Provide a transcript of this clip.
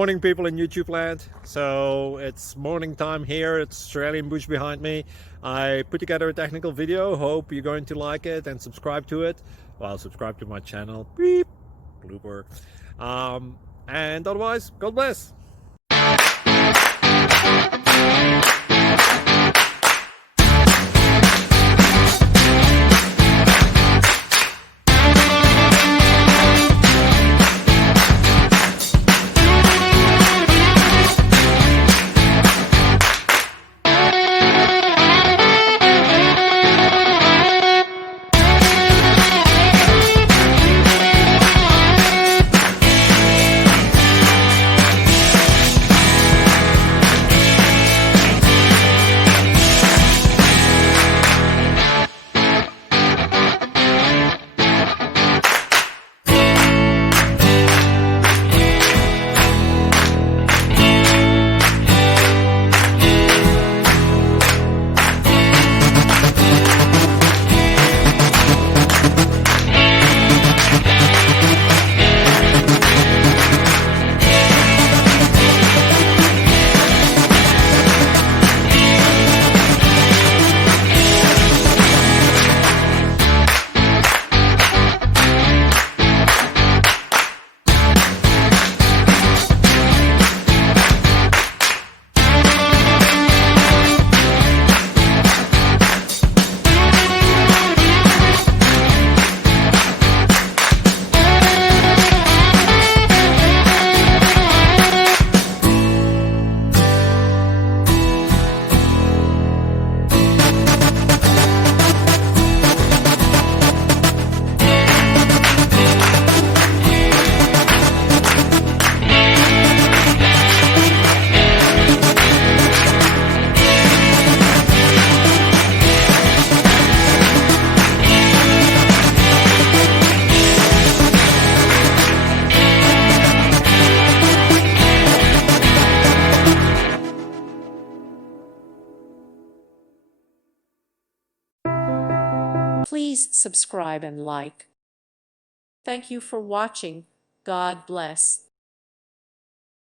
Morning, people in YouTube land. So it's morning time here. It's Australian bush behind me. I put together a technical video. Hope you're going to like it and subscribe to it. Well, subscribe to my channel. Beep. Blooper. And otherwise, God bless. Please subscribe and like. Thank you for watching. God bless.